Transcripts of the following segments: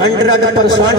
100%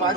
5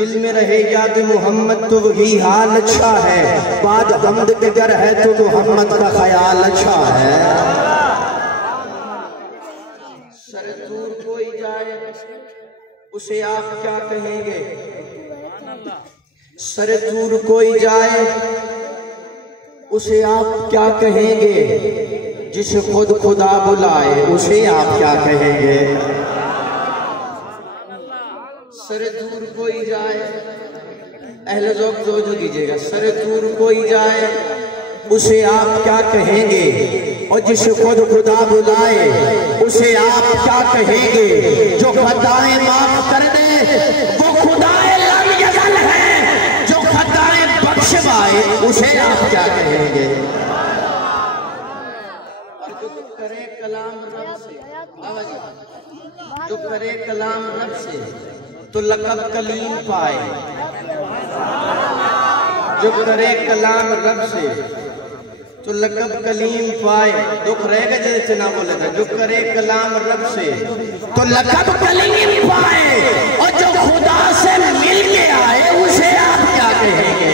دل میں رہے یاد محمد تو وہی حال اچھا ہے، بعد حمد کے گر ہے تو محمد کا خیال اچھا ہے۔ سر دور کوئی جائے اسے آپ کیا کہیں گے؟ سر دور کوئی جائے اسے آپ کیا کہیں گے؟ جسے خود خدا بلائے اسے آپ کیا کہیں گے؟ سر دور کوئی جائے، اہل ذوق توجہ کیجئے گا، سر دور کوئی جائے اسے آپ کیا کہیں گے؟ اور جسے خود خدا بلائے اسے آپ کیا کہیں گے؟ جو خطائیں معاف کر دے وہ خدائے لم یزل ہے، جو خطائیں بخشوائے اسے آپ کیا کہیں گے؟ اور جو کرے کلام رب سے، جو کرے کلام رب سے تو لقب کلیم پائے، جو کرے کلام رب سے تو لقب کلیم پائے۔ دکھ رہے گا جیسے نہ بولے تھا، جو کرے کلام رب سے تو لقب کلیم پائے، اور جو خدا سے مل کے آئے اسے آپ کیا کہیں گے؟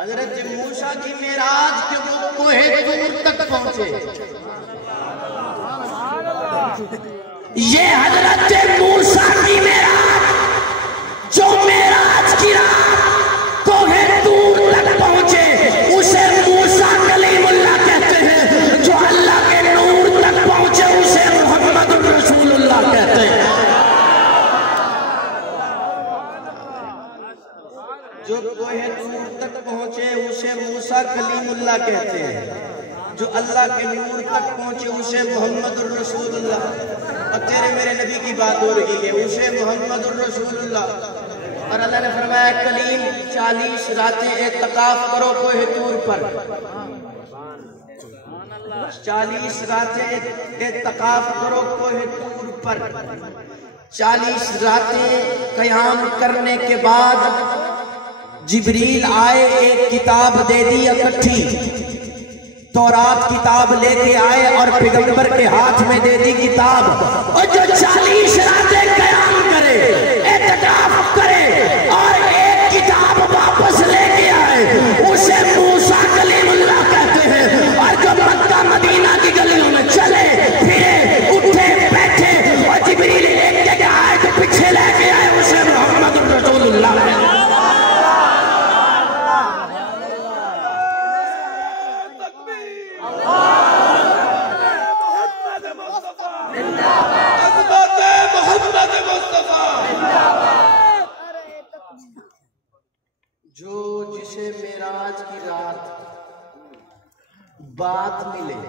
حضرت موسیٰ کی معراج کے وہ کوہ طور تک پہنچے، یہ حضرت موسیٰ کی معراج جو معراج کی رات کوہ طور تک پہنچے اسے موسیٰ کلیم اللہ کہتے ہیں، جو اللہ کے نور تک پہنچے اسے محمد رسول اللہ کہتے ہیں۔ جو کوہ طور تک پہنچے اسے موسیٰ کلیم اللہ کہتے ہیں، جو اللہ کے نور تک پہنچے اسے محمد الرسول اللہ۔ اور تیرے میرے نبی کی بات ہو رہی ہے، اسے محمد الرسول اللہ۔ اور اللہ نے فرمایا کلیم 40 راتیں اعتکاف کرو کوہ طور پر، 40 راتیں اعتکاف کرو کوہ طور پر۔ 40 راتیں قیام کرنے کے بعد جبریل آئے، ایک کتاب دے دی اکٹھی، تورات کتاب لے کے آئے اور پیغمبر کے ہاتھ میں دے دی کتاب، اور جو 40 راتیں قیام کرے، اعتکاف کرے اور ایک کتاب واپس لے کے آئے اسے موسیٰ کلیم اللہ کہتے ہیں۔ اور جو مکہ مدینہ کی گلیوں میں چلے پھرے اٹھے بیٹھے اور جبریل ایک جگہ آئے تو پیچھے لے کے آئے اسے محمد رسول اللہ کہتے ہیں۔ جو جسے معراج کی رات بات ملے،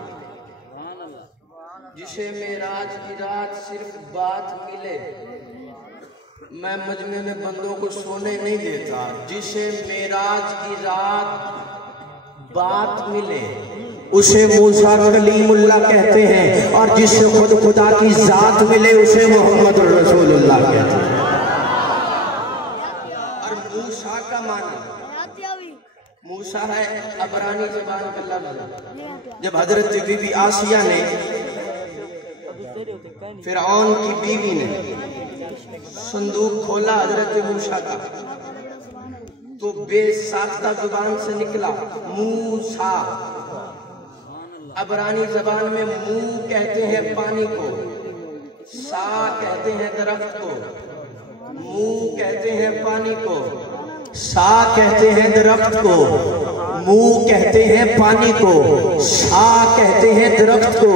جسے معراج کی رات صرف بات ملے، میں مجمع میں بندوں کو سونے نہیں دیتا، جسے معراج کی رات بات ملے اسے موسیٰ کلیم اللہ کہتے ہیں، اور جس سے خود خدا کی ذات ملے اسے محمد رسول اللہ کہتے ہیں۔ اور موسیٰ کا معنی موسیٰ ہے عبرانی زبان کا لفظ۔ جب حضرت بی بی آسیہ نے، فرعون کی بیوی نے صندوق کھولا حضرت موسیٰ کا تو بے ساختہ زبان سے نکلا موسیٰ۔ عبرانی زبان میں مو کہتے ہیں پانی کو، سا کہتے ہیں درخت کو، مو کہتے ہیں پانی کو، سا کہتے ہیں درخت کو، مو کہتے ہیں پانی کو، سا کہتے ہیں درخت کو۔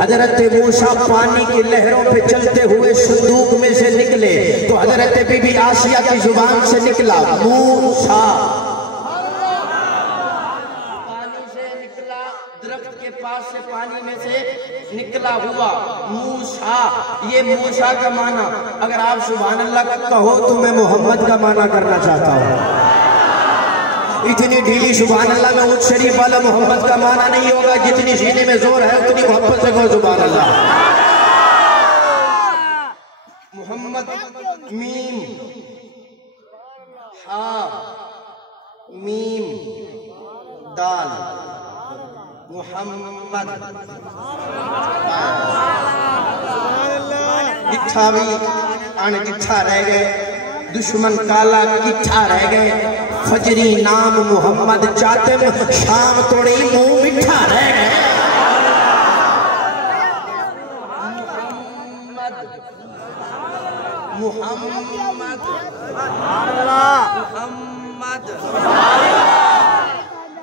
حضرت موسیٰ پانی کی لہروں پہ چلتے ہوئے صندوق میں سے نکلے تو حضرت بی بی آسیہ کی زبان سے نکلا موسیٰ، پانی سے نکلا، درخت کے پاس سے پانی میں سے نکلا ہوا موسیٰ، یہ موسیٰ کا معنی۔ اگر آپ سبحان اللہ کا کہو تو میں محمد کا معنی کرنا چاہتا ہوں۔ اتنی ڈھیلی سبحان اللہ میں اونچ شریف والا محمد کا معنی نہیں ہوگا، جتنی سینے میں زور ہے اتنی محبت سے کہو سبحان اللہ۔ محمد میم ہا میم دال محمد ڈٹھا بھی آنے ڈٹھا رہ گئے، دشمن کالا کٹھا رہ گئے، فجری نام محمد چاہتے شام توڑی منہ مٹھا رہ گئے۔ محمد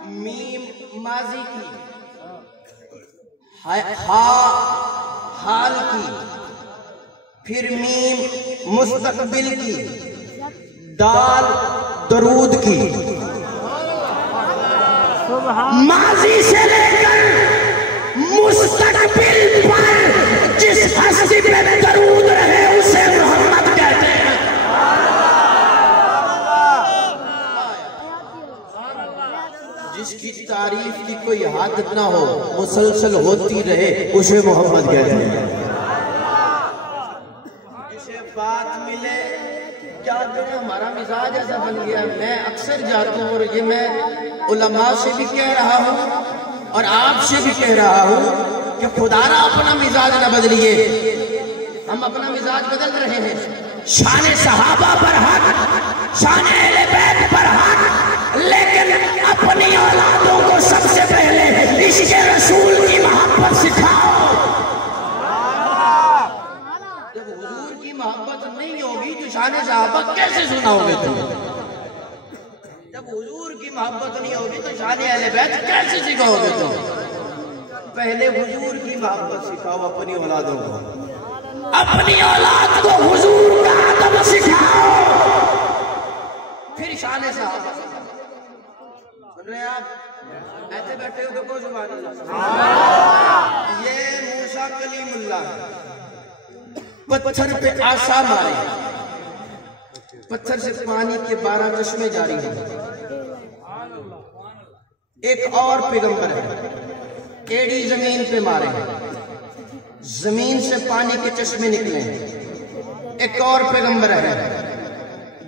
میم ماضی کی، حال کی، پھر میم مستقبل کی، دال درود کی، ماضی سے لے کر مستقبل پر جس ہستی پہ درود رہے اسے محمد کہتے ہیں۔ جس کی تعریف کی کوئی حد نہ ہو، مسلسل ہوتی رہے، اسے محمد کہتے ہیں۔ جسے بات ملے، کیا کریں ہمارا مزاج ایسا بن گیا، میں اکثر جاتا ہوں اور یہ میں علماء سے بھی کہہ رہا ہوں اور آپ سے بھی کہہ رہا ہوں کہ خدا را اپنا مزاج نہ بدلیے، ہم اپنا مزاج بدل رہے ہیں۔ شان صحابہ پر حق، شان اہل بیت پر حق، لیکن اپنی اولادوں کو سب سے پہلے عشق رسول کی محبت سکھاؤ۔ جب حضور کی محبت نہیں ہوگی تو شان صحابہ کیسے سناؤ گے تم؟ جب حضور کی محبت نہیں ہوگی تو شان اہل بیت کیسے سکھاؤ گے تم؟ پہلے حضور کی محبت سکھاؤ اپنی اولادوں کو، اپنی اولاد کو حضور کا ادب سکھاؤ، پھر شان صحابہ سکھاؤ۔ سن رہے ہیں آپ؟ ایسے بیٹھے ہو تو کو سبحان اللہ۔ یہ موسیٰ کلیم اللہ پتھر پہ آسا مارے، پتھر سے پانی کے 12 چشمے جاری ہیں۔ ایک اور پیغمبر ہے، ایڑی زمین پہ مارے، زمین سے پانی کے چشمے نکلے۔ ایک اور پیغمبر ہے،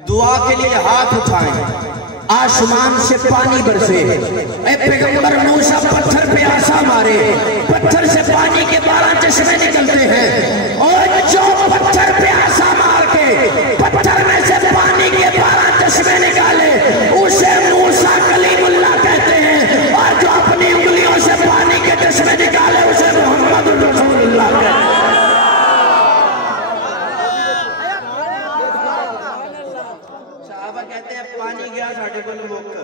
دعا کے لیے ہاتھ اٹھائیں، آسمان سے پانی برسے۔ اے پیغمبر موسیٰ پتھر پہ آسا مارے، پتھر سے پانی کے 12 چشمے نکلتے ہیں، اور جو پتھر پہ آسا مار کے پتھر میں سے پانی کے 12 چشمے نکالے اسے موسیٰ کلیم اللہ کہتے ہیں، اور جو اپنی انگلیوں سے پانی کے چشمے نکالے اسے محمد رسول اللہ کہتے ہیں۔ صحابہ کہتے ہیں پانی گیا ساڑھے کو موقع،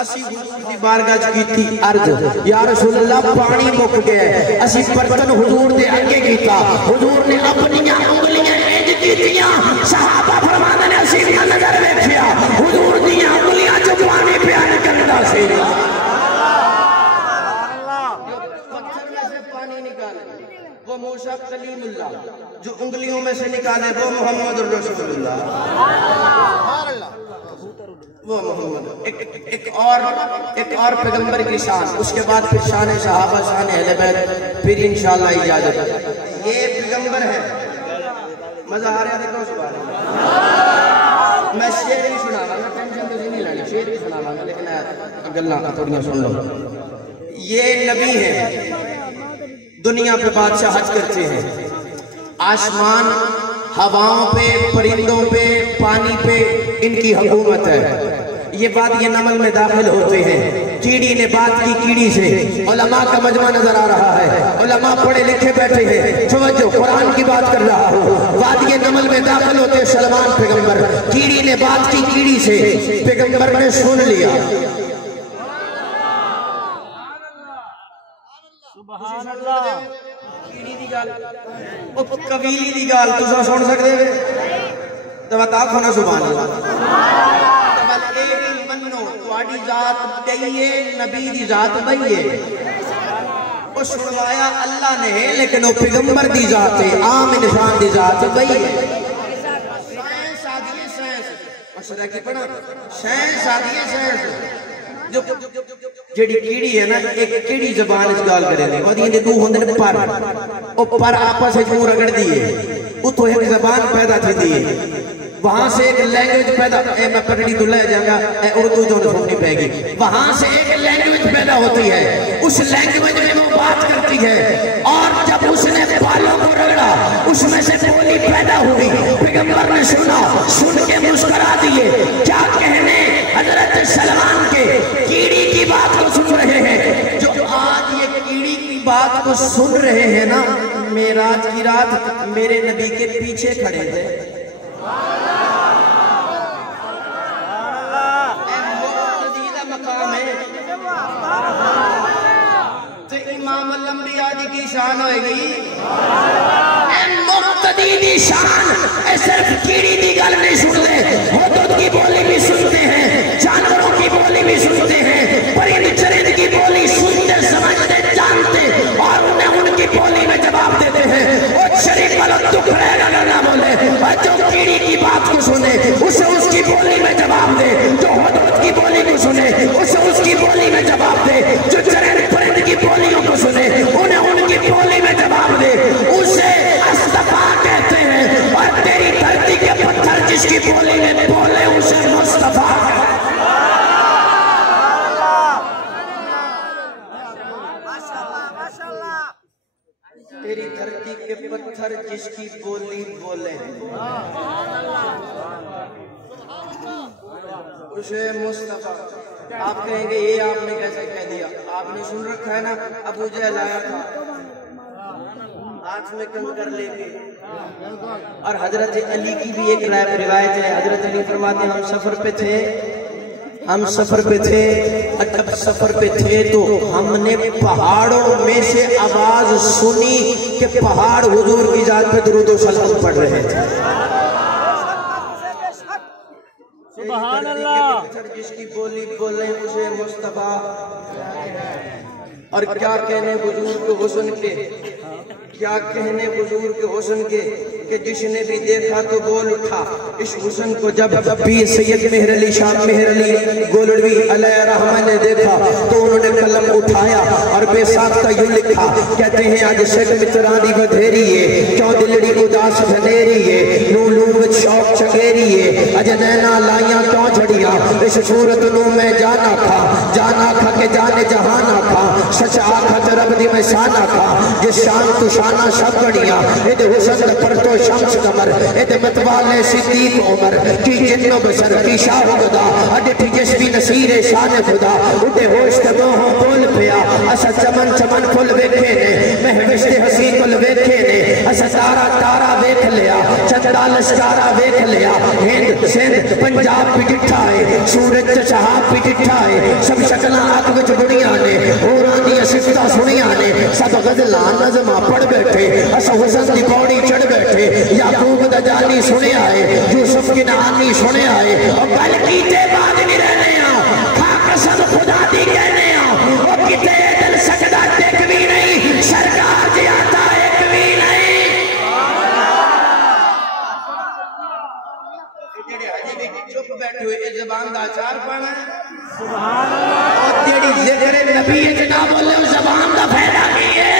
اسی حضور دی بارگاہ کی تھی عرض، یا رسول اللہ پانی موقع گیا ہے، اسی برتن حضور دے آگے کیتا، حضور نے اپنی انگلیاں اینج کی تیاں، صحابہ فرمانے نے اسی بھی نظر بیٹھیا، حضور دی انگلیاں جو پانی پہ آنے کرتا سے پتھر میں سے پانی نکالے وہ موسیٰ کلیم اللہ، جو انگلیوں میں سے نکالے وہ محمد رسول اللہ، وہ محمد۔ ایک اور پیغمبر کی شان، اس کے بعد پھر شان صحابہ، شان اہل بیت، پھر انشاءاللہ اجازت۔ یہ پیغمبر ہے، مزہ آ رہا ہے دیکھو سبحان اللہ۔ میں شعر نہیں سنا گا، ٹینشن تو نہیں لانی، شعر نہیں سنا گا، لیکن گلہ تھوڑیاں سن لو۔ یہ نبی ہے، دنیا پہ بادشاہت کرتے ہیں، آسمان ہواؤں پہ، پرندوں پہ، پانی پہ ان کی حکومت ہے۔ یہ وادی نمل میں داخل ہوتے ہیں، کیڑی نے بات کی کیڑی سے، علماء کا مجمع نظر آ رہا ہے، علماء پڑھے لکھے بیٹھے ہیں، توجہ قرآن کی بات کر رہا ہوں۔ وادی نمل میں داخل ہوتے ہیں سلمان پیغمبر، کیڑی نے بات کی کیڑی سے، پیغمبر نے سن لیا۔ سبحان اللہ۔ کیڑی دی گال، قبیلی دی گال تسا سن سکتے ہیں؟ تو بتا کھونا سبحان اللہ۔ تواڈی ذات کہیے، نبی دی ذات بھئیے، وہ سنوایا اللہ نے ہے، لیکن وہ پیغمبر دی ذات ہے، عام انسان دی ذات بھئیے۔ سائنس آدھی سائنس، اور سرہ کی پڑھا سائنس آدھی سائنس، جیڑی کیڑی ہے نا، ایک کیڑی زبان اس گال کرے لیں، وہ دینے دو ہوندے پر، وہ پر آپا سے جو رگڑ دیئے، وہ تو ایک زبان پیدا تھی دیئے، وہاں سے ایک لینگویج پیدا، میں پڑھنی تو لے جائیں گا، اردو جو سننی پہ گی، وہاں سے ایک لینگویج پیدا ہوتی ہے، اس لینگویج میں وہ بات کرتی ہے، اور جب اس نے بالوں کو رگڑا اس میں سے بولی پیدا ہوئی، پیغمبر نے سنا، سن کے مسکرا دیے. کیا کہنے حضرت سلمان کے کیڑی کی بات کو سن رہے ہیں. جو آج یہ کیڑی کی بات کو سن رہے ہیں نا، معراج کی رات میرے نبی کے پیچھے کھڑے تھے. مقام ہے تو امام الانبیاء کی شان ہوئے گی. مقتدی دی شان صرف کیڑی دی گل نہیں سن لے، حدود کی بولی بھی سنتے ہیں، جانوروں کی بولی بھی سنتے ہیں، پرند چرند کی بولی سنتے سمجھتے جانتے اور انہیں ان کی بولی میں جواب دیتے ہیں. وہ شریف والا دکھ رہے گا نہ بولے، اور جو کیڑی کی بات کو سنے اسے اس کی بولی میں جواب دے، جو حدود کی بولی کو سنے اسے اس کی بولی میں جواب دے، جو چرند پرند کی بولیوں کو سنے انہیں ان کی بولی میں جواب دے. اسے مصطفیٰ کہتے ہیں، اور تیری دھرتی کے پتھر جس کی بولی میں بولے اسے مصطفیٰ کہتے ہیں. تیری دھرتی کے پتھر جس کی بولی بولے اسے مصطفیٰ. آپ کہیں گے یہ آپ نے کیسے کہہ دیا؟ آپ نے سن رکھا ہے نا، ابو جہل آیا تھا ہاتھ میں کنکر لے کے، اور حضرت علی کی بھی ایک روایت ہے. حضرت علی فرماتے ہیں ہم سفر پہ تھے، جب سفر پہ تھے تو ہم نے پہاڑوں میں سے آواز سنی کہ پہاڑ حضور کی ذات پہ درود و سلام پڑھ رہے تھے. سبحان اللہ. جس کی بولی بولے اسے مصطفیٰ. اور کیا کہنے حضور کے حسن کے، کیا کہنے حضور کے حسن کے، کہ جس نے بھی دیکھا تو بول اٹھا. اس حسن کو جب پیر سید مہر علی شاہ مہر علی گولڑوی علیہ رحمہ نے دیکھا تو انہوں نے قلم اٹھایا اور بے ساختہ یوں لکھا. کہتے ہیں آج سگ مترانی بدھیری ہے، کیوں دلڑی اداس گھنیری ہے، نو وچ شوق چگیری ہے، اج نینا لائیاں کیوں جھڑیا. اس صورت نو میں جانا کھا کہ جانے جہانا کھا، سچ آکھا تے رب دی میں شانا کھا. جس شان تو شانہ شب گڑیا، اید حسن دا پرتو شمس قمر، اید متوالے صدیق عمر کی جن و بشر کی شاہ خدا. اڈٹھی جسمی نصیر شان خدا، اڈے ہوش تے موہوں بول پیا. اسا چمن پھل ویکھے نے، مہوش تے حسی کل ویکھے نے. اسا تارا ویکھ لیا، چندرا لشکارا ویکھ لیا. ہند سندھ پنجاب بھی ڈٹھا ہے، سورج تے شہاب بھی ڈٹھا ہے. سب شکلاں آنکھ وچ بڑیاں نے، ہوراں دی صفتاں سنیاں نے. سب غزلاں نظماں پڑھ بیٹھے، اسا حسن دی پوڑی چڑھ بیٹھے. یعقوب دا جانی سنیا ہے، یوسف کی نہانی سنیا ہے. اور گل کیتے بعد نہیں رہنے ہاں، کھا قسم خدا دی کہنے ہاں. اور کتے دل سکدا ٹک بھی نہیں، سرکار جی آتا ایک بھی نہیں. جڑے ہجے بھی چپ بیٹھے ہوئے اے زبان دا اچار پانا ہے. اور جڑی ذکر نبی جناب بولے اس زبان دا فائدہ کی ہے.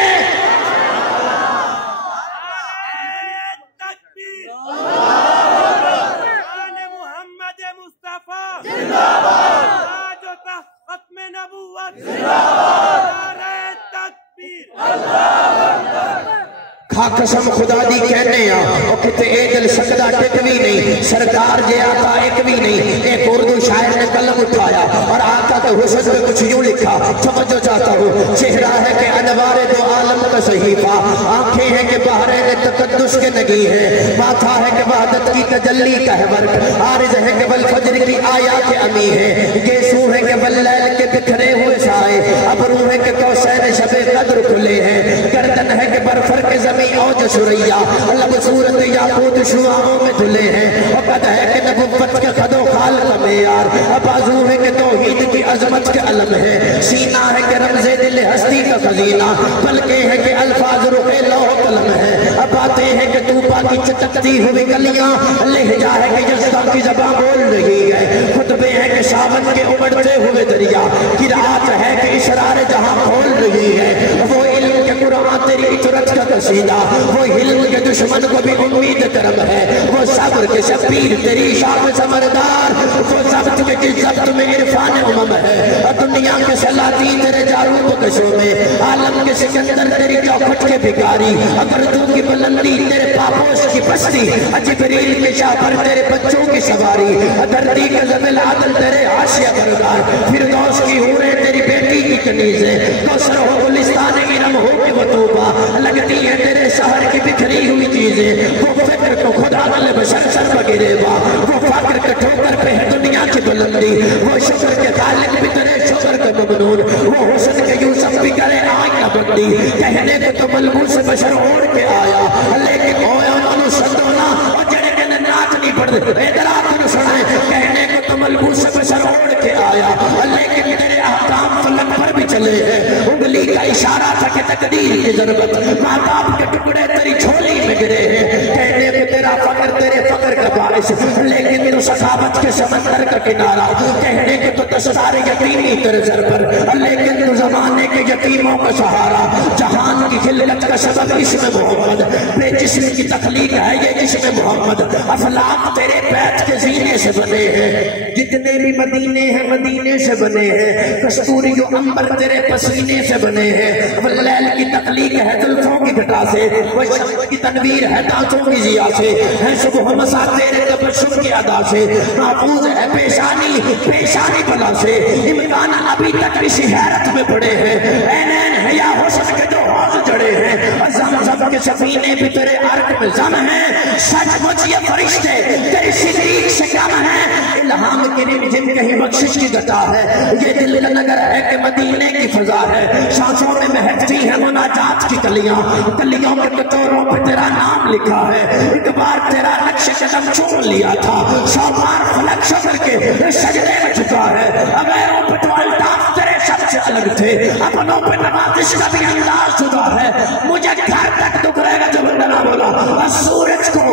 کھا قسم خدا دی کہنے اور کتے اے دل سکدا ٹک بھی نہیں، سرکار جے آتا ایک بھی نہیں. ایک اردو شاعر نے قلم اٹھایا اور آتا تو حسن میں کچھ یوں لکھا، سمجھو چاہتا ہوں. چہرہ ہے کہ انوار دو عالم کا صحیفہ، آنکھیں ہیں کہ بحرین تقدس کے نگی ہیں، ماتھا ہے کہ وحدت کی تجلی کا ہے ورق، عارض ہے کہ والفجر کی آیات امی ہے، گیسو ہے کہ واللیل کے بکھرے ہوئے سائے، ابرو ہے کہ کوسین شب قدر کھلے ہیں، گردن ہے کہ برفر کے زمین اوج سریا، لب صورت یاقوت شعاعوں میں دھلے ہیں. وقت ہے کہ نبوت کے خد و خال کا معیار، بازو ہے کہ توحید کی عظمت کے علم ہے، سینہ ہے کہ رمز دل ہستی کا خزینہ، پلکیں ہے کہ الفاظ رخ لوح قلم ہے، باتیں ہیں کہ طوبا کی چٹکتی ہوئی گلیاں، لہجہ ہے کہ جذبہ کی زبان بول رہی ہے، خطبے ہیں کہ ساون کے امڑتے ہوئے دریا، قرات ہے کہ اسرار جہاں کھول رہی ہے. وہ علم کے قرآن تیری اطرت کا قصیدہ، وہ علم کے دشمن کو بھی امید کرم ہے، وہ وہ صبر کے شبیر تیری شام سمردار، وہ ضبط کے جس ضبط میں عرفان امم ہے، اور دنیا کے سلاطین تیرے جاروب کشوں میں، عالم کے سکندر تیری چوکھٹ کے بھکاری، اگردوں کی بلندی تیرے پاپوش کی بستی، جبریل کے شاہ پر تیرے بچوں کی سواری، دردی کے زبل عادل تیرے عاشیہ بردار، فردوس کی حوریں تیری بیٹی کی کنیزیں، کوثر ہو گلستان ارم ہو کے وطوبہ، لگتی ہیں تیرے شہر کی بکھری ہوئی چیزیں، وہ فکر کو خدا مل بشر سر بگرے با، وہ فکر کے ٹھوکر پہ ہے دنیا کی بلندی، وہ شکر کے خالق بھی تیرے شکر کا ممنون، وہ حسن کے یوسف بھی کرے آئینہ بندی، کہنے کو تو ملبوس بشر اوڑ کے آیا، لیکن ہویا انہوں سندونا اور جڑے کہنے نات نہیں پڑھ دے، ادھر آتوں سنائے، کہنے کو تو ملبوس بشر اوڑ کے آیا، لیکن تیرے احکام فلک پر بھی چلے ہیں، انگلی کا اشارہ تھا کہ تقدیر کی ضربت، ماتاب کے ٹکڑے تیری جھولی میں گرے ہیں، کہنے کو تیرا فقر تیرے فقر کا باعث، لیکن تو سخاوت کے سمندر کا کنارہ، کہنے کو تو دستار یتیمی تیرے سر پر، لیکن تو زمانے کے یتیموں کا سہارا، جہان کی خلقت کا سبب اسم محمد، بے جسم کی تخلیق ہے یہ اسم محمد، افلاق تیرے بیت کے زینے سے بنے ہیں، جتنے بھی مدینے ہیں مدینے سے بنے ہیں، کستوری و امبر تیرے پسینے سے بنے ہیں، واللیل کی تخلیق ہے زلفوں کی گھٹا سے، وہ شمس کی تنویر ہے دانتوں کی ضیاء سے، ہے صبح مسا تیرے تبشر کی ادا سے، محفوظ ہے پیشانی پیشانی بلا سے، امکان ابھی تک اسی حیرت میں پڑے ہیں، اینین ہے یا حسن کے جو حوض جڑے ہیں، زمزم کے سفینے بھی تیرے عرق میں زم ہیں، سچ مچ یہ فرشتے تیری صدیق سے کم ہیں، الہام کے رمجھم کہیں بخشش کی گھٹا ہے، یہ دل کا نگر ہے کہ مدینے کی فضا ہے، سانسوں میں مہکتی ہے مناجات کی کلیاں، کلیوں کے کتوروں پہ تیرا نام لکھا ہے، ایک بار تیرا نقش قدم چون لیا تھا، 100 بار فلک شکر کے سجدے میں چکا ہے، غیروں پہ تو الطاف تیرے سب سے الگ تھے، اپنوں پہ نوازش کا بھی انداز جدا ہے، مجھے گھر تک دکھرے گا جو بندہ نہ بولا، سورج کو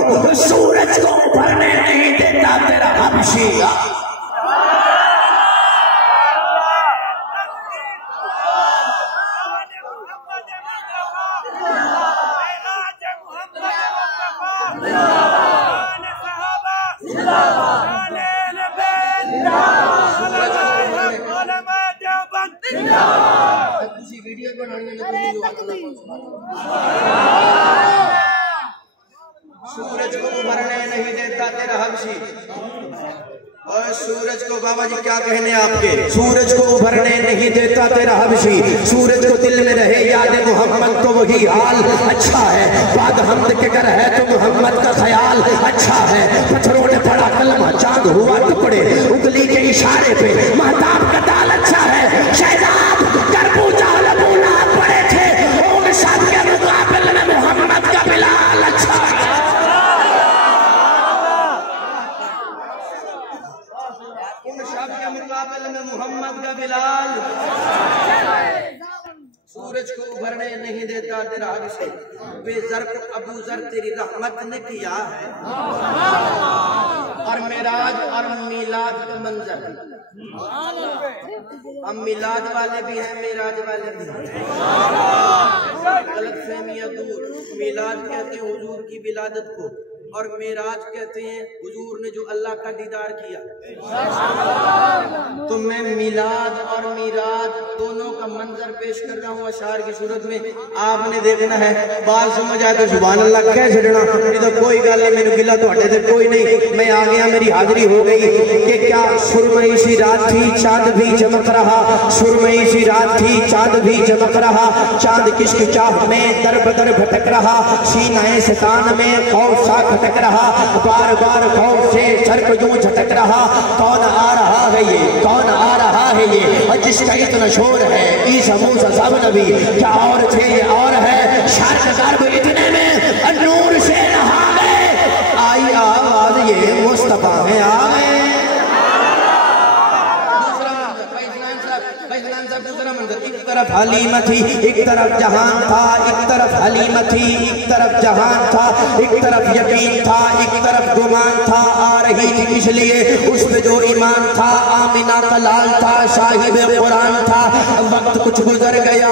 بھرنے نہیں دیتا تیرا حبشی، سورج کو ابھرنے نہیں دیتا تیرا حبشی، اور سورج کو بابا جی کیا کہنے آپ کے، سورج کو ابھرنے نہیں دیتا تیرا حبشی، سورج کو دل میں رہے یاد محمد تو وہی حال اچھا ہے، بعد حمد کے گر ہے تو محمد کا خیال اچھا ہے، پتھروں نے پڑا کلمہ چاند ہوا ٹکڑے، انگلی کے اشارے پہ مہتاب کا دال اچھا ہے، شہزاد کربوزہ لبونا پڑے تھے، ان سب کے مقابل میں محمد کا بلال اچھا ہے، مقابل میں محمد کا بلال، سورج کو ابھرنے نہیں دیتا تیرا حبشی، بے ذرق ابو ذر تیری رحمت نے کیا ہے، اور معراج اور میلاد کا منظر، ہم میلاد والے بھی ہیں معراج والے بھی ہیں، غلط فہمیاں دور، میلاد کہتے ہیں حضور کی ولادت کو، اور معراج کہتے ہیں حضور نے جو اللہ کا دیدار کیا، تو میں میلاد اور میراج دونوں کا منظر پیش کر رہا ہوں اشعار کی صورت میں، آپ نے دیکھنا ہے، بات سمجھ آئے تو سبحان اللہ کہہ چھڑنا، یہ تو کوئی گل نہیں، میں گلہ تو ہٹے تھے کوئی نہیں، میں آ گیا میری حاضری ہو گئی، کہ کیا سرمئی سی رات تھی چاند بھی چمک رہا، سرمئی سی رات تھی چاند بھی چمک رہا، چاند کس کی چاہ میں در بدر بھٹک رہا، سینہ ستان میں خوف سا کھٹک رہا، بار بار خوف سے سر کو یوں جھٹک رہا، کون آ رہا ہے یہ، کون آ رہا ہے یہ، اور جس کا اتنا شور ہے عیسیٰ موسیٰ سب نبی، کیا اور تھے یہ اور ہے، شرق غرب اتنے میں نور سے نہا گئے، آئی آواز یہ مصطفیٰ میں آ گئے، ایک طرف حلیمہ تھی ایک طرف جہان تھا، ایک طرف حلیمہ تھی ایک طرف جہان تھا، ایک طرف یقین تھا ایک طرف گمان تھا، آ رہی تھی اس لیے اس پہ جو ایمان تھا، آمینہ کا لال تھا صاحب قرآن تھا، وقت کچھ گزر گیا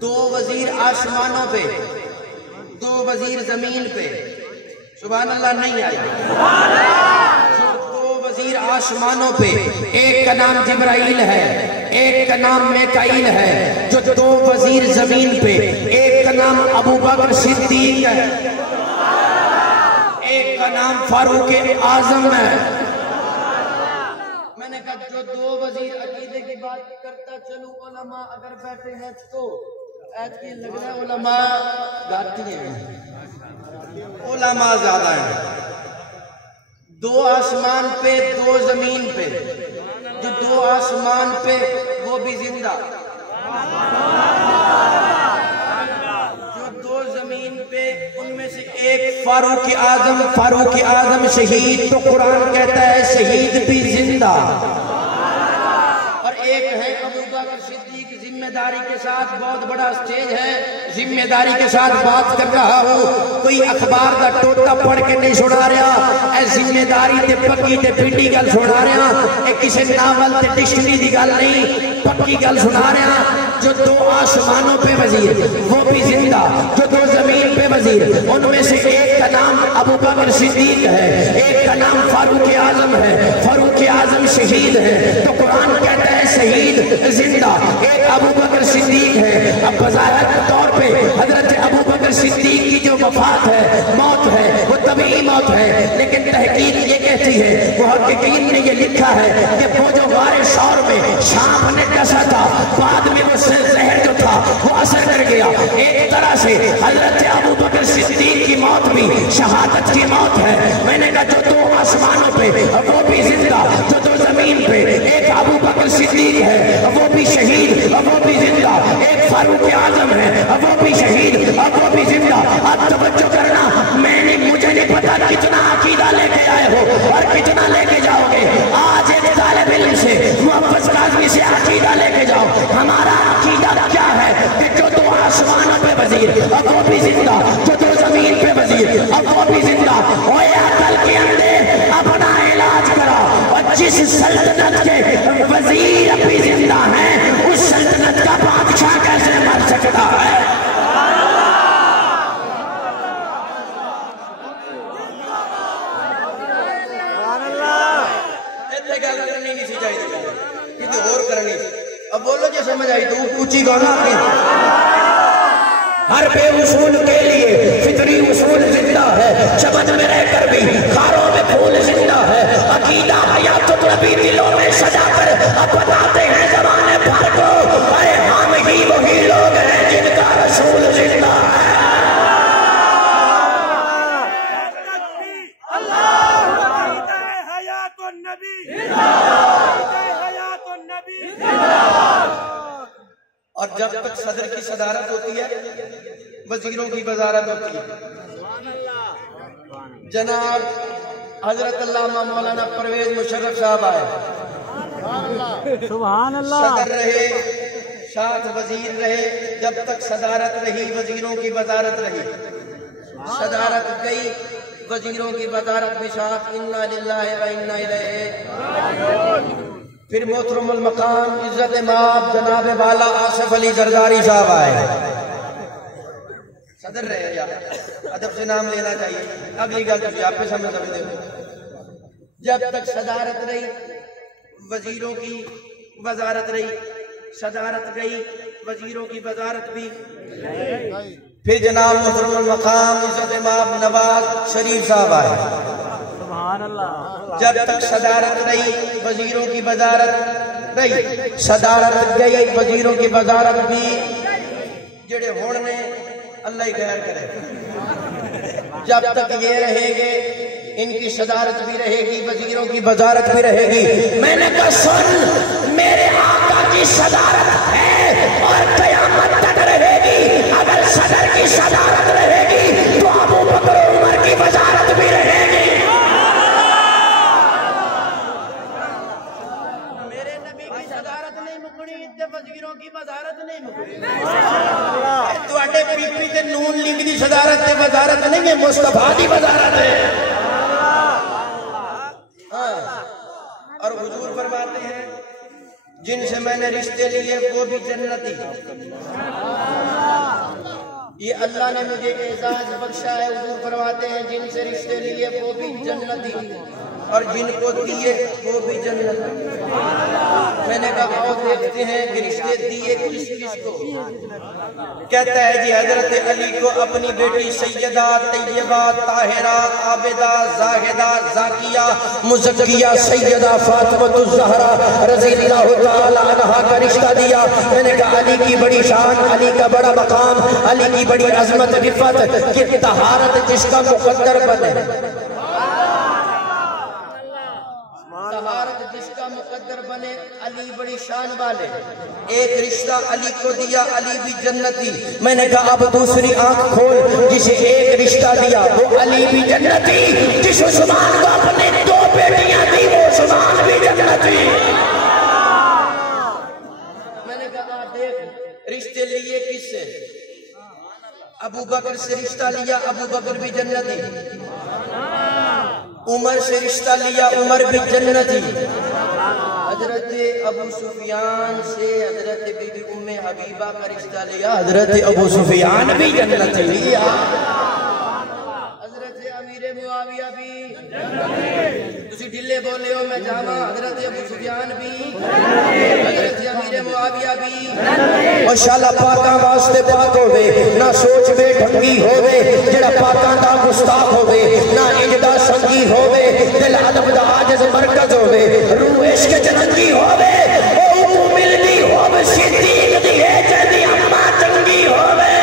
دو وزیر آسمانوں پہ، دو وزیر زمین پہ، سبحان اللہ نہیں آیا، دو وزیر آسمانوں پہ، ایک کا نام جبرائیل ہے، ایک کا نام میکائیل ہے، جو دو وزیر زمین پہ، ایک کا نام ابو بکر صدیق ہے، ایک کا نام فاروق اعظم ہے۔ میں نے کہا جو دو وزیر عقیدے کی بات کرتا چلو، علماء اگر بیٹھے ہیں تو ایت کی لگ رہا ہے علماء گاتی ہیں، علماء زیادہ ہیں، دو آسمان پہ دو زمین پہ، جو دو آسمان پہ وہ بھی زندہ، جو دو زمین پہ ان میں سے ایک فاروق اعظم شہید، تو قرآن کہتا ہے شہید بھی زندہ، اور ایک ہے ابو بکر صدیق، ذمہ داری کے ساتھ، بہت بڑا سٹیج ہے، ذمہ داری کے ساتھ بات کر رہا ہوں، کوئی اخبار دا ٹوٹا پڑھ کے نہیں سنا رہا، اے ذمہ داری تے پکی تے پھٹی گل سنا رہا، اے کسی ناول تے ڈکشنری دی گل نہیں، پکی گل سنا رہا۔ جو دو آسمانوں پہ وزیر وہ بھی زندہ، جو دو زمین پہ وزیر ان میں سے ایک کا نام ابو بکر صدیق ہے، ایک کا نام فاروق اعظم ہے، فاروق اعظم شہید ہے، تو قرآن کہتا ہے شہید زندہ، ایک ابو بکر صدیق ہے۔ اب بظاہر طور پہ حضرت ابو بکر صدیق کی جو وفات ہے، موت ہے، وہ طبعی موت ہے، لیکن تحقیق یہ کہتی ہے، محققین نے یہ لکھا ہے کہ وہ جو غار ثور میں سانپ نے ڈسا تھا، بعد میں وہ زہر جو تھا وہ اثر کر گیا، ایک طرح سے حضرت ابو بکر صدیق کی موت بھی شہادت کی موت ہے۔ میں نے کہا جو دو آسمانوں پہ وہ بھی زندہ، جو دو زمین پہ ایک ابو بکر صدیق ہے وہ بھی شہید، وہ بھی زندہ، ایک فاروق اعظم ہے وہ بھی شہید، وہ بھی زندہ۔ اب توجہ کرنا، مجھے نہیں پتا کتنا عقیدہ لے کے آئے ہو اور کتنا لے کے جاؤ گے، آج ایک طالب علم سے محفظ کاظمی سے عقیدہ لے کے جاؤ۔ ہمارا عقیدہ کیا ہے کہ جو دو آسمانوں پہ وزیر وہ بھی زندہ، جو دو زمین پہ وزیر وہ بھی زندہ، اوے عقل کے اندے اپنا علاج کرا، اور جس سلطنت کے وزیر بھی زندہ ہیں اس سلطنت کا بادشاہ کیسے مر سکتا ہے؟ اب بولو جو سمجھ آئی تو پوچھی گونا اپنی۔ ہر بے اصول کے لیے فطری اصول زندہ ہے، چمن میں رہ کر بھی خاروں میں پھول زندہ ہے، عقیدہ حیات نبی دلوں میں سجا کر اب بتاتے ہیں زمانے بھر کو، ارے ہم ہی وہی لوگ ہیں جن کا رسول زندہ ہے۔ اور جب تک صدر کی صدارت ہوتی ہے وزیروں کی وزارت ہوتی ہے۔ جناب حضرت علامہ مولانا پرویز مشرف صاحب آئے، سبحان اللہ، صدر رہے، ساتھ وزیر رہے، جب تک صدارت رہی وزیروں کی وزارت رہی، صدارت گئی وزیروں کی وزارت بھی ساتھ، انا للہ و انا الیہ۔ پھر محترم المقام عزت مآب جناب والا آصف علی زرداری صاحب آئے، صدر رہے یا ادب سے نام لینا چاہیے، اگلی گل تو آپ پہ سمجھ سکتے ہو۔ جب تک صدارت رہی وزیروں کی وزارت رہی، صدارت گئی وزیروں کی وزارت بھی، پھر جناب محترم المقام عزت مآب نواز شریف صاحب آئے، سبحان اللہ، جب تک صدارت رہی وزیروں کی وزارت رہی، صدارت گئی وزیروں کی وزارت بھی، جڑے ہون نے اللہ ہی خیر کرے، جب تک یہ رہیں گے ان کی صدارت بھی رہے گی وزیروں کی وزارت بھی رہے گی۔ میں نے کہا سن، میرے آقا کی صدارت ہے اور قیامت تک رہے گی، اگر صدر کی صدارت رہے گی تو ابو بکر عمر کی وزارت بھی رہے گی۔ وزیروں کی وزارت نہیں مکڑی، تواڈے پی پی تے نون لیگ دی صدارت تے وزارت نہیں ہے، مصطفیٰ دی وزارت ہے۔ اور حضور فرماتے ہیں جن سے میں نے رشتے لیے وہ بھی جنتی. یہ اللہ نے مجھے اعزاز بخشا ہے. حضور فرماتے ہیں جن سے رشتے لیے وہ بھی جنتی اور جن کو دیے وہ بھی جنتی. میں نے کہا آؤ دیکھتے ہیں کہ رشتے دیے کس کس کو. کہتا ہے جی حضرت علی کو اپنی بیٹی سیدہ طیبہ طاہرہ عابدہ زاہدہ زاکیہ مزکیہ سیدہ فاطمہ الزہرا رضی اللہ تعالی عنہا کا رشتہ دیا. میں نے کہا علی کی بڑی شان، علی کا بڑا مقام، علی کی بڑی عظمت رفعت کہ طہارت جس کا مقدر بنے، طہارت جس کا مقدر بنے. علی بڑی شان والے. ایک رشتہ علی کو دیا، علی بھی جنتی. میں نے کہا اب دوسری آنکھ کھول، جسے ایک رشتہ دیا وہ علی بھی جنتی. جس عثمان کو اپنے 2 بیٹیاں دی وہ عثمان بھی جنتی. میں نے کہا دیکھ رشتے لیے کس سے؟ ابو بکر سے رشتہ لیا، ابو بکر بھی جنتی. عمر سے رشتہ لیا، عمر بھی جنتی. حضرت ابو سفیان سے حضرت بی بی ام حبیبہ کا رشتہ لیا، حضرت ابو سفیان بھی جنتی لیا. حضرت امیر معاویہ بھی تسی ڈلے بولے ہو میں جاواں. حضرت ابو سفیان بھی، حضرت امیر معاویہ بھی. اور شالا پاکاں واسطے پاک ہوئے، نہ سوچ بے ڈھنگی ہوئے جڑا پاکاں دا گستاخ ہوئے، نہ انجدہ سنگی ہوئے، دل عدب دا عاجز مرکز ہوئے، روح عشق جنگی ہوئے، او ملدی ہوئے صدیق دی ہے جدی اممہ چنگی ہوئے.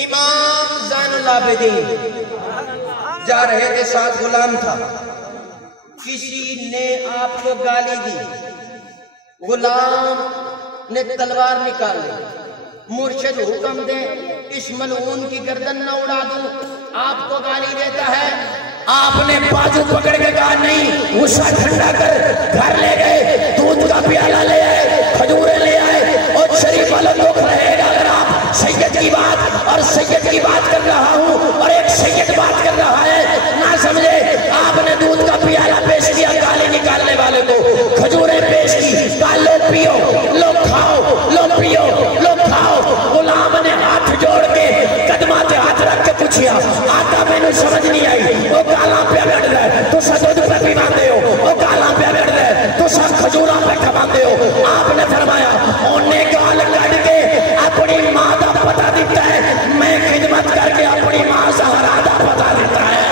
امام زین العابدین جا رہے تھے، ساتھ غلام تھا. کسی نے آپ کو گالی دی، غلام نے تلوار نکال لی. مرشد حکم دے اس ملعون کی گردن نہ اڑا دوں. آپ کو گالی دیتا ہے، آپ نے بازو پکڑ کے کہا نہیں، غصہ ٹھنڈا کر. گھر لے گئے، دودھ کا پیالہ لے آئے، کھجوریں لے آئے. اور شریف والا دکھ رہے گا اگر آپ سید کی بات اور سید کی بات کر رہا ہوں اور ایک سید بات کر رہا ہے نہ سمجھے. آپ نے دودھ کا پیالہ پیش کیا گالی نکالنے والے کو، کھجوریں پیش کی، کہا لو پیو، لو کھاؤ، لو پیو، لو کھاؤ. غلام نے ہاتھ جوڑ کے قدمہ تے ہاتھ رکھ کے پوچھیا آقا میں نے سمجھ نہیں آئی، وہ گالاں پہ بیٹھ گئے تو سا دودھ پہ پیواندے ہو، وہ گالاں پہ بیٹھ گئے تو سا کھجوراں پہ کھواندے ہو. آپ نے فرمایا انہیں گال کٹ کے اپنی ماں دا پتہ دیتا ہے، میں خدمت کر کے اپنی ماں زہرا دا پتہ دیتا ہے.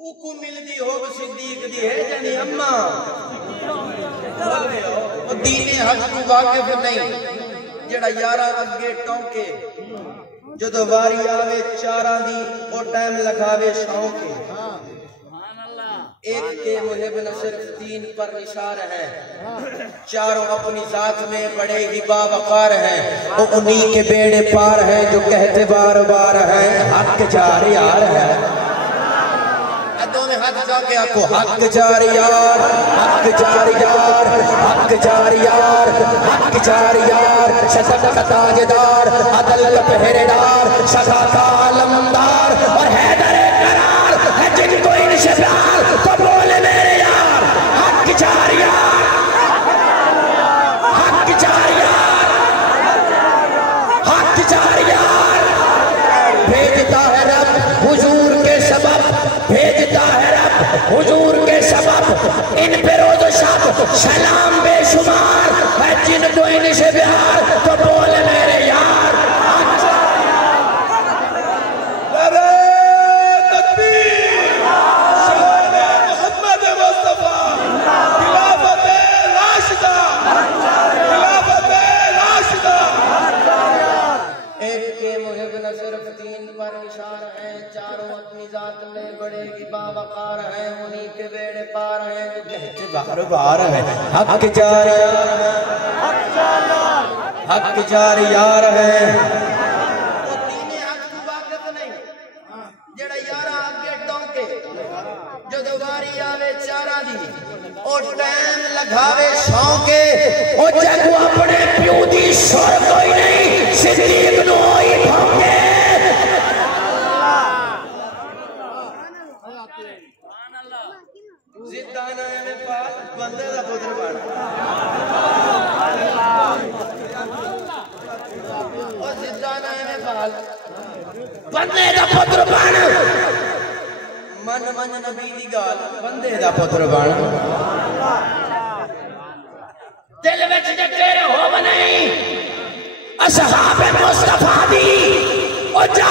اوکو ملدی ہو صدیق دی ہے جنی اممہ. دین حق کو واقف نہیں جڑا یارہ اگے ٹونکے، جدو واری آوے چاراں دی او ٹائم لگاوے شونکے. ایک کے محب نہ صرف 3 پر نثار ہیں، چاروں اپنی ذات میں بڑے ہی باوقار ہیں. وہ انہی کے بیڑے پار ہیں جو کہتے بار بار ہیں حق جار یار ہے. میں ہاتھ جا کے آپ کو حق جار یار، حق جار یار، حق جار یار، حق جار یار. شفقت کا تاجدار، عدل کا پہرےدار، شفا کا علمدار اور حیدر قرار ہے جن کو ان سے پیار تو بولے میرے یار. حق جار یار، حق جار یار، حق جار یار. بھیجتا ہے رب حضور کے سبب، بھیجتا ہے رب حضور کے سبب ان پہ روز و شب سلام بے شمار ہے جن کو ان سے پیار تو بولے میرے یار. تکبیر شان محمد مصطفیٰ، خلافت راشدہ، خلافت راشدہ. ایک کے محب نہ صرف 3 پر نثار ہیں، چاروں اپنی ذات میں بڑے ہی باوقار ہیں. انہی کے بیڑے پار ہیں جو کہتے بار بار ہیں حق جار یار ہے، حق جار یار ہے. وہ دین حق کو واقف نہیں جڑا یارہ اگے ٹونکے، جو دوباری آوے چارہ دی اور ٹائم لگاوے شوقے اور جگو اپنے پیو دی شور کوئی نہیں صدیق نو ہی بھونکے زدانہ میں پاس بندے دا پتر بڑا اور زدانہ میں پاس بندے دا پتر بڑا من من نبی دی گال بندے دا پتر بڑا دل وچ جے تیرے ہو بنائی اصحاب مصطفیٰ دی او جا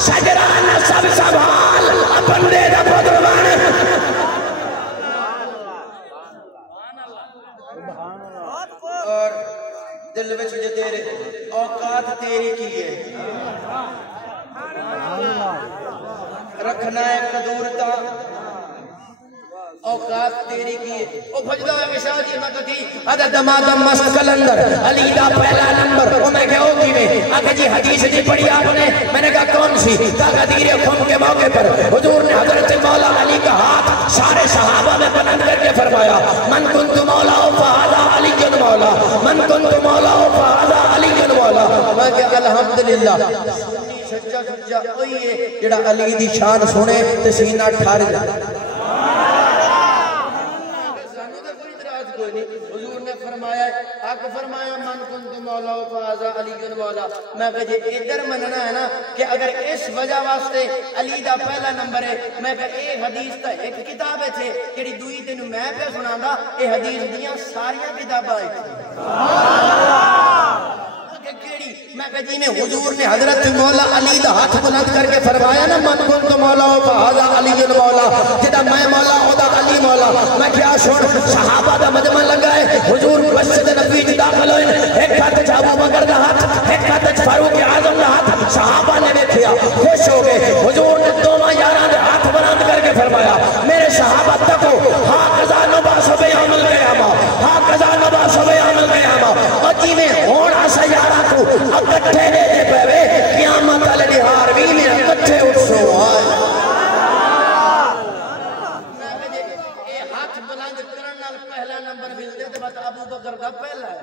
شجران سب سوال بندے دا پتر بڑا اور دل وچ جے تیرے اوقات تیری کی ہے رکھنا ہے قدورتا اوقات تیری کی ہے او بھجدہ ہے وشادی مددی ادھا دمادم مست کلندر علی دا پہلا نمبر او میں کہو کی میں آگے جی حدیث جی پڑھی آپ نے میں نے کہا کون سی کہا غدیر خم کے موقع پر حضور نے حضرت مولا علی کا ہاتھ سارے صحابہ میں بلند کر کے فرمایا من کنت مولا فہذا علی جن مولا من کنت مولا فہذا علی جن مولا میں کہا الحمدللہ سچا سچا وہی ہے جڑا علی دی شان سنے تے سینہ ٹھار جائے حضور نے فرمایا آقا فرمایا من کنت مولا و فازا علی جن مولا میں کہا جی ادھر مننا ہے نا کہ اگر اس وجہ واسطے علی دا پہلا نمبر ہے میں کہا ایک حدیث تا ایک کتاب ہے تھے کہ دوئی تینوں میں پہ سنا دا اے حدیث دیاں ساریاں کتاب آئی تھی میں کہا جی میں حضور نے حضرت مولا علی دا ہاتھ بلند کر کے فرمایا نا من کنت مولا و فہذا علی جن مولا جدا میں مولا ہودا علی مولا میں کیا چھوڑ صحابہ دا مجمع لگا ہے حضور مسجد نبی جی داخل ہوئے ایک ہاتھ ابو بکر دا ہاتھ ایک ہاتھ فاروق اعظم دا ہاتھ صحابہ نے دیکھیا خوش ہو گئے حضور نے دونوں یاراں دے ہاتھ بلند کر کے فرمایا میرے صحابہ تکو ہاں قضا نباس و بیعمل قیامہ ہاں قضا نباس و بیعمل قیامہ اور جی میں ہونا سا یاراں کو اکٹھے لے دے پہوے قیامت علی نہار بھی میں اکٹھے اٹھ سو آئے ہاتھ بلند کرنال پہلا نمبر ملتے تھے بات ابو بکر دا پہلا ہے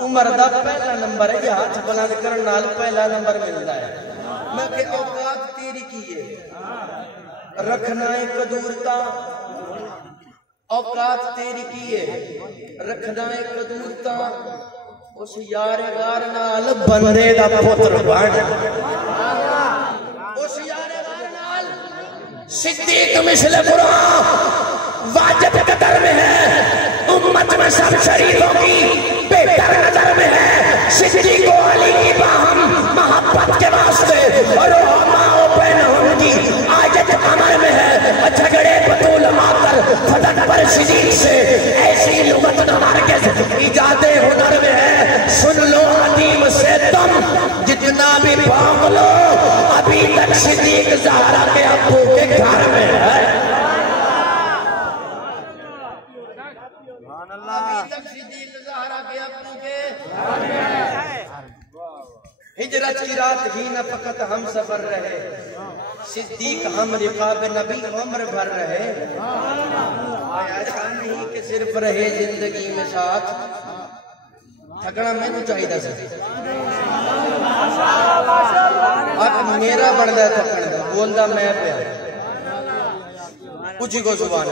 عمر دا پہلا نمبر ہے یہ ہاتھ بلند کرنال پہلا نمبر ملتا ہے میں کہ اوقات تیری کی ہے رکھنا ہے قدورتا اوقات تیری کی ہے رکھنا ہے قدورتا اس یار غار نال بندے دا پتر بن اس یار غار نال صدیق مثل قرآن واجب قدر میں ہے امت میں سب شریفوں کی بہتر نظر میں ہے صدیق و علی کی باہم محبت کے واسطے اور ماں بہنوں کی آجت عمر میں ہے جھگڑے بطول ماتر فتح پر صدیق سے ایسی لغت نمارکز ایجاد ہنر میں ہے سن لو عدیم سے تم جتنا بھی بھونک لو ابھی تک صدیق زہرا کے ابو کے گھر میں ہے ابھی تک صدیق زہرا کے ابو کے ہجرت کی رات ہی نہ فقط ہم سفر رہے صدیق ہم رقاب نبی عمر بھر رہے ایسا نہیں کہ صرف رہے زندگی میں ساتھ تھکنا میں تو چاہیے تھا اب میرا بڑھتا ہے تھکنا دا بولتا میں پہ کچھ کو سبحان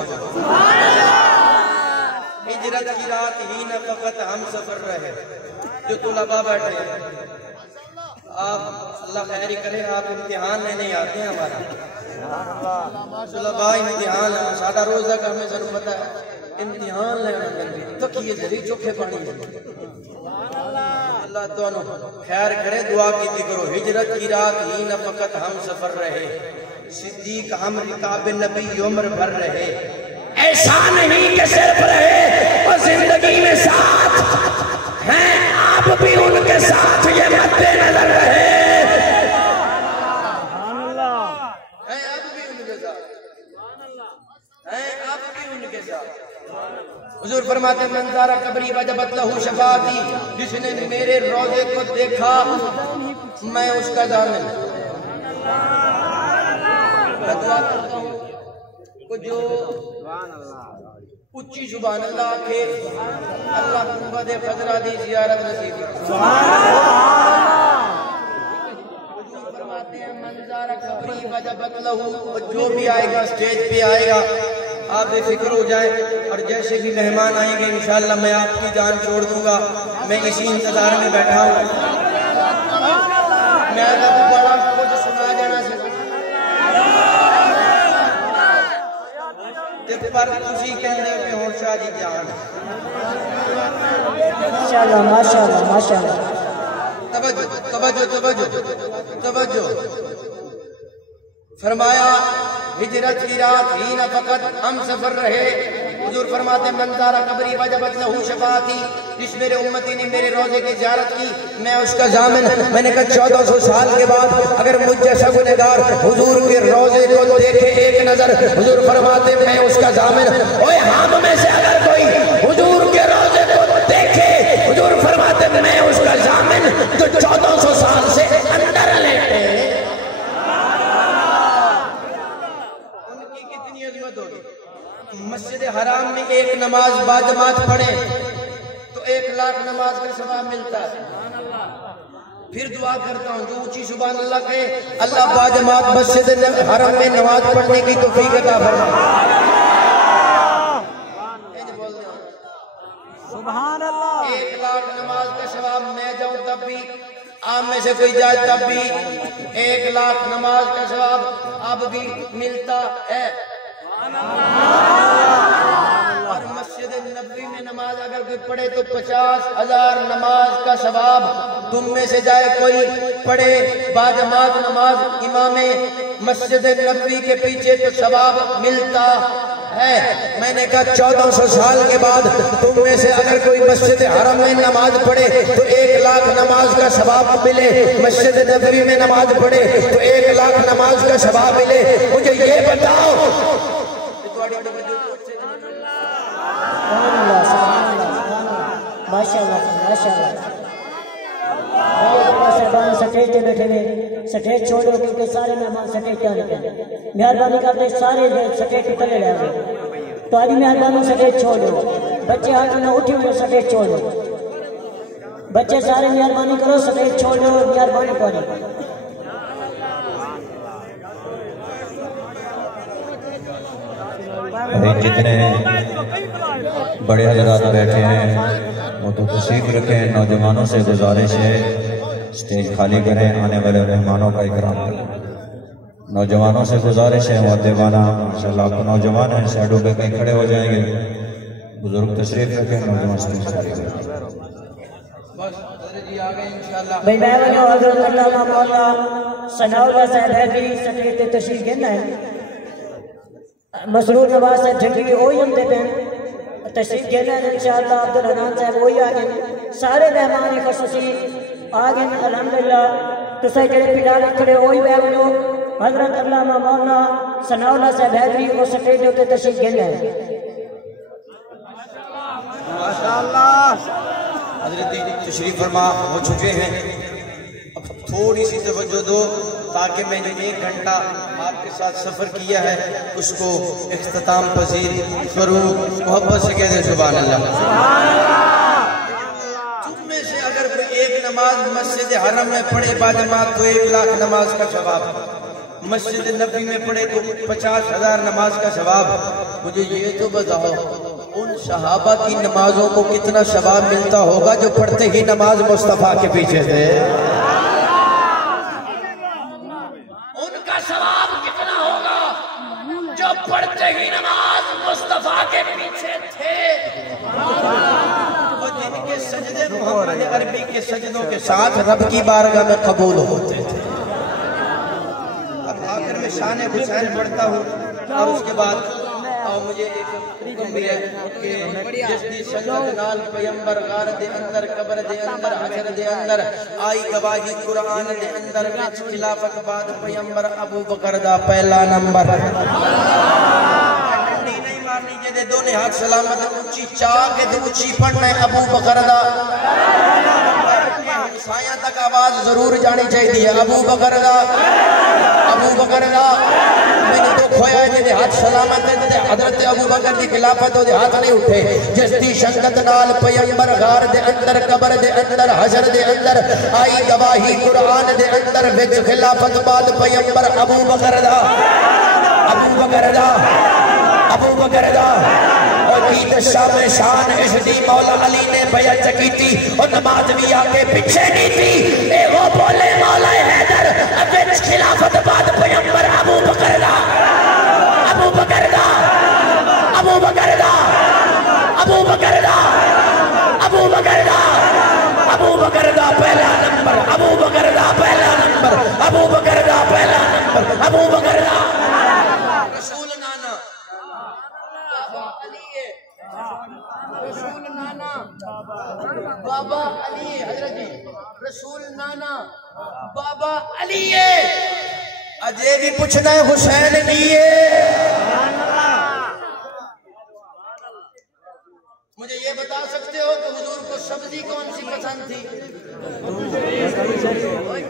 ہجرت کی رات ہی نہ فقط ہم سفر رہے جو طلباء بیٹھے ہیں آپ اللہ خیری کرے آپ امتحان لینے آتے ہیں ہمارا طلباء امتحان ہے سادہ روزہ کا ہمیں ضرور پتا ہے امتحان لینا تکیے ذریع چوکھے پانی اللہ دونوں خیر کرے دعا کی کرو ہجرت کی رات ہی نہ فقط ہم سفر رہے صدیق ہم رکاب نبی عمر بھر رہے ایسا نہیں کہ صرف رہے اور زندگی میں ساتھ ہیں آپ بھی ان کے ساتھ یہ مد نظر رہے ہیں آپ بھی ان کے ساتھ ہیں آپ بھی ان کے ساتھ حضور فرماتے ہیں منظارہ قبری وجبت لہو شفاعتی جس نے میرے روضے کو دیکھا میں اس کا دامن میں دعا کرتا ہوں جو اچھی سبحان اللہ کے اللہ گنبد خضرا دی زیارت نصیب فرماتے ہیں منظر قبری وجبت لہو، جو بھی آئے گا سٹیج پہ آئے گا آپ بے فکر ہو جائیں، اور جیسے بھی مہمان آئیں گے انشاءاللہ میں آپ کی جان چھوڑ دوں گا، میں اسی انتظار میں بیٹھا ہوں، میں ادب بڑا کچھ سنا جانا سے پر تسی کہنے پہ ہو شاہ جی جان ماشاءاللہ ماشاءاللہ ماشاءاللہ توجہ توجہ توجہ توجہ فرمایا ہجرت کی رات ہی نہ فقط ہم سفر رہے، حضور فرماتے منظر قبری وجبت لہو شفاعتی، جس میرے امتی نے میرے روزے کی زیارت کی میں اس کا ضامن، میں نے کہا 1400 سال کے بعد اگر مجھ جیسا گنہگار حضور کے روزے کو دیکھے ایک نظر، حضور فرماتے میں اس کا ضامن، اوے ہم میں سے اگر کوئی حضور کے روزے کو دیکھے، حضور فرماتے میں اس کا ضامن جو 1400 سال سے اندر لیتے، ان کی کتنی عظمت ہوگی۔ مسجد حرام میں ایک نماز باجماعت پڑھے تو 1,00,000 نماز کا ثواب ملتا ہے۔ پھر دعا کرتا ہوں جو اونچی سبحان اللہ کہے اللہ باجماعت مسجد حرم میں نماز پڑھنے کی توفیق عطا فرمائے۔ سبحان اللہ 1,00,000 نماز کا ثواب میں جاؤں تب بھی، آپ میں سے کوئی جائے تب بھی 1,00,000 نماز کا ثواب اب بھی ملتا ہے۔ اور مسجد نبوی میں نماز اگر کوئی پڑھے تو 50,000 نماز کا ثواب، تم میں سے جائے کوئی پڑھے باجماعت نماز امام مسجد نبوی کے پیچھے تو ثواب ملتا ہے۔ میں نے کہا 1400 سال کے بعد تم میں سے اگر کوئی مسجد حرم میں نماز پڑھے تو 1,00,000 نماز کا ثواب ملے، مسجد نبوی میں نماز پڑھے تو 1,00,000 نماز کا ثواب ملے۔ مجھے یہ بتاؤ ماشاءاللہ ماشاءاللہ صاحبان سٹیج پہ بیٹھے ہوئے، سٹیج چھوڑو کیونکہ سارے مہمان سٹیج پہ آنے پہ مہربانی کرتے سارے سٹیج پہ تلے رہے ہوئے، تو آدھی مہربانی سٹیج چھوڑو، بچے ہاتھ میں اٹھے ہوئے سٹیج چھوڑو، بچے سارے مہربانی کرو سٹیج چھوڑو، مہربانی کرو۔ جتنے بڑے حضرات بیٹھے ہیں وہ تو تشریف رکھیں، نوجوانوں سے گزارش ہے سٹیج خالی کریں، آنے والے مہمانوں کا اکرام کریں، نوجوانوں سے گزارش ہے مؤدبانہ ماشاءاللہ آپ نوجوان ہیں سائڈوں پہ کہیں کھڑے ہو جائیں گے، بزرگ تشریف رکھیں، نوجوان سٹیج خالی کریں۔ بھئی میں بنو حضرت علامہ مولا ثناءاللہ صاحب ہے بھی سٹیج تے تشریف گھنا ہے، مسرور نواز صاحب جھنگی ہوئی ہم دیتے ہیں تشریف گھنا ہے انشاءاللہ، عبدالحنان صاحب ہوئی آگئے، سارے مہمان خصوصی آگئے الحمدللہ، تو سہی جڑے پلال کھڑے ہوئی بے بنو حضرت علامہ مولا ثناءاللہ صاحب ہے بھی وہ سٹیج تے تشریف گھنا ہے۔ ماشاءاللہ حضرت تشریف فرما ہو چکے ہیں، اب تھوڑی سی توجہ دو تاکہ میں جو 1 گھنٹہ آپ کے ساتھ سفر کیا ہے اس کو اختتام پذیر کروں، محبت سے کہہ دیں سبحان اللہ۔ تم میں سے اگر کوئی 1 نماز مسجد حرم میں پڑھے باجماعت تو 1,00,000 نماز کا ثواب، مسجد نبوی میں پڑھے تو 50,000 نماز کا ثواب۔ مجھے یہ تو بتاؤ ان صحابہ کی نمازوں کو کتنا ثواب ملتا ہوگا جو پڑھتے ہی نماز مصطفیٰ کے پیچھے تھے؟ ان کا ثواب کتنا ہوگا جو پڑھتے ہی نماز مصطفیٰ کے پیچھے تھے؟ اور جن کے سجدے محمد عربی کے سجدوں کے ساتھ رب کی بارگاہ میں قبول ہوتے تھے۔ اب آخر میں شان حسین پڑھتا ہوں اور اس کے بعد اور مجھے ایک حکم بھی ہے کہ جس دی سنت نال پیمبر غار دے اندر قبر دے اندر حشر دے اندر آئی گواہی قرآن دے اندر وچ خلافت بعد پیمبر ابو بکر دا پہلا نمبر ڈنڈی نہیں مارنی جے دونے ہاتھ سلامت اونچی چاہ کے تو اونچی پڑھنا ہے ابو بکر دا سایہ تک آواز ضرور جانی چاہیے ابو بکر دا میں نے دکھ ہویا ہے دے ہاتھ سلامت ہے حضرت ابو بکر دی خلافت دے ہاتھ نہیں اٹھے جس دی شنگت نال پیغمبر غار دے اندر قبر دے اندر حشر دے اندر آئی گواہی قرآن دے اندر وچ خلافت بعد پیغمبر ابو بکر دا ابو بکر دا اور قید شام شان اس دی مولا علی نے بیعت کی تھی اور نماز بھی آگے پیچھے نہیں تھی اے وہ بولے مولا حیدر وچ خلافت بعد پیغمبر ابو بکر دا ابو بکر دا ابو بکر دا ابو بکر دا ابو بکر دا ابو بکر دا پہلا نمبر ابو بکر دا پہلا نمبر ابو بکر دا پہلا نمبر ابو بکر دا رسول نانا بابا علی رسول نانا بابا علی حضرت جی رسول نانا بابا علی اجے بھی پوچھنا ہے حسین کیے مجھے یہ بتا سکتے ہو کہ حضور کو سبزی کون سی پسند تھی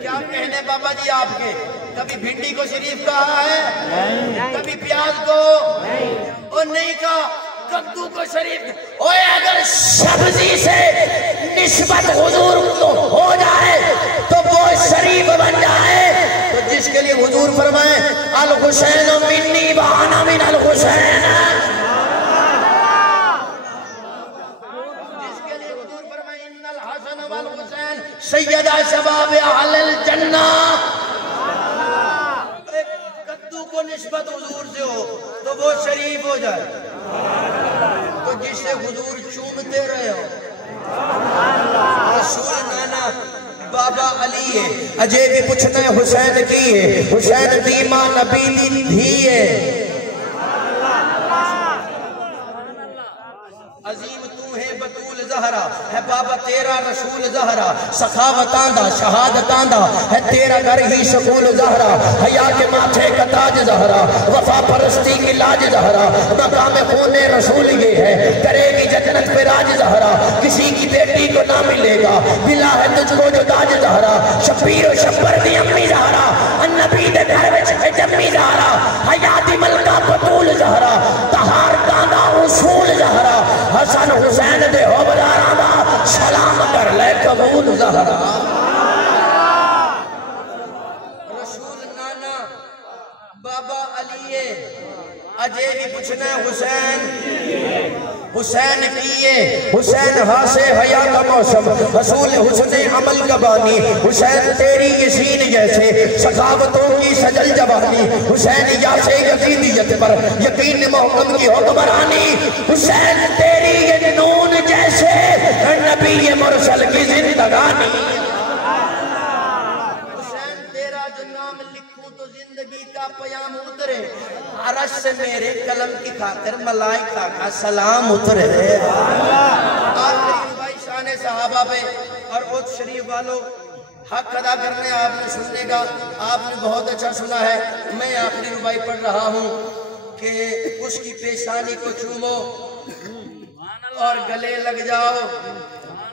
کیا کہنے بابا جی آپ کے کبھی بھنڈی کو شریف کہا ہے کبھی پیاز کو اور نہیں کہا کدو کو شریف اوے اگر سبزی سے نسبت حضور کو ہو جائے تو وہ شریف بن جائے تو جس کے لیے حضور فرمائے الحسین منی وانا من الحسین جس کے لیے حضور فرمائے ان الحسن والحسین سیدہ شباب اہل الجنہ کدو کو نسبت حضور سے ہو تو وہ شریف ہو جائے تو جسے حضور چومتے رہے ہو رسول نانا بابا علی ہے اجے بھی پوچھنا ہے حسین کی ہے حسین دیمہ نبی دی دھی ہے عظیم تو ہے بطول زہرا ہے بابا تیرا رسول زہرا سخاوتاں دا شہادتاں دا ہے تیرا گھر ہی شکول زہرا حیا کے ماتھے کا تاج زہرا وفا پرستی کی لاج زہرا مقام خون رسول یہ ہے کرے گی جنت پہ راج زہرا کسی کی بیٹی کو نہ ملے گا ملا ہے تجھ کو جو تاج زہرا شبیر و شبر دی امی زہرا النبی دے گھر وچ ہے جمی زہرا حیاتی ملکہ بطول زہرا تہار دادا اصول زہرا حسن حسین دے حبداراں دا سلام کر لے قبول زہرا رسول نانا بابا علی اجے بھی پوچھنا ہے حسین کیے حسین ہاسے حیا کا موسم رسول حسن عمل کا بانی حسین تیری یسین جیسے سخاوتوں کی سجل جوانی حسین یاسے یزیدیت پر یقین محکم کی حکمرانی حسین تیری یہ نون جیسے نبی مرسل کی زندگانی حسین تیرا جو نام لکھوں تو زندگی کا پیام اترے عرش سے میرے قلم کی خاطر ملائکہ کا سلام اترے آخری ربائی شان صحابہ پہ اور عود شریف والوں حق ادا کرنے آپ نے سننے کا آپ نے بہت اچھا سنا ہے میں آخری ربائی پڑھ رہا ہوں کہ اس کی پیشانی کو چومو اور گلے لگ جاؤ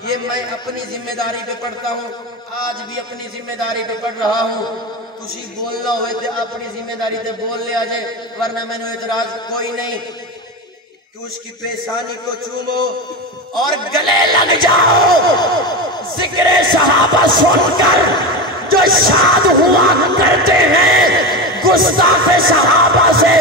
یہ میں اپنی ذمہ داری پہ پڑھتا ہوں آج بھی اپنی ذمہ داری پہ پڑھ رہا ہوں تُسی بولنا ہوئے تھے اپنی ذمہ داری تے بول لے آجے ورنہ میں نے اعتراض کوئی نہیں کہ اس کی پیشانی کو چومو اور گلے لگ جاؤ ذکر صحابہ سن کر جو شاد ہوا کرتے ہیں گستاخ صحابہ سے